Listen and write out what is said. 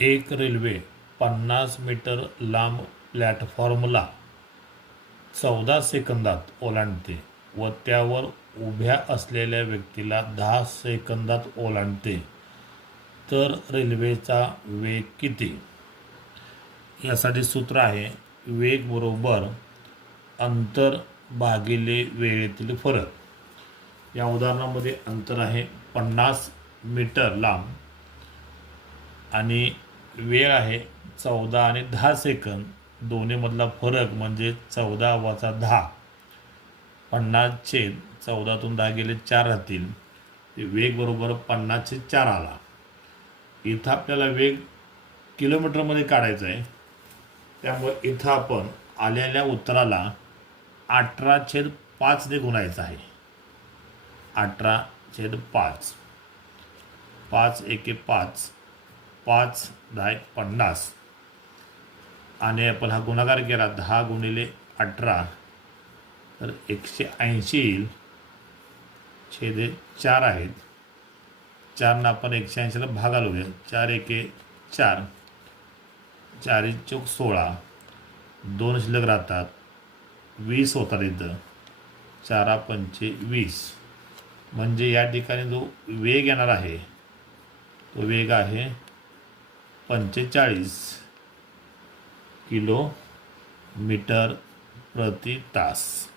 एक railway 50 metre लांब प्लॅटफॉर्मला 14 सेकंदात ओलांडते व त्यावर उभ्या असलेल्या व्यक्तीला 10 सेकंदात ओलांडते, तर रेल्वेचा वेग किती? यासाठी सूत्र आहे वेग बरोबर अंतर भागिले वेळेतील फरक. या उदाहरणामध्ये अंतर आहे 50 मीटर लांब आणि वेळ आहे 14 आणि 10 सेकंद. दोन्हीमधला फरक म्हणजे 14 वजा 10. 50/14तून 10 गेले 4 राहतील. वेग बरोबर 50/4 आला. इथं आपल्याला वेग किलोमीटरमध्ये काढायचा आहे, त्यामुळे इथं आपण आलेल्या उत्तराला 18/5 ने गुणायचं आहे. 18/5. 5 एके 5, 5 10 50 आणि आपण हा गुणाकार केला 10 गुणिले 18 तर 180 येईल. छेदे 4 आहेत. 4 आपण 180ला भागालूया. 4 एके 4, 4 चौक 16, 2 शिल्लक राहतात, 20 होतात इथं. 4 पंचे 20. म्हणजे या ठिकाणी जो वेग येणार आहे तो वेग आहे 45 किलोमीटर प्रति तास.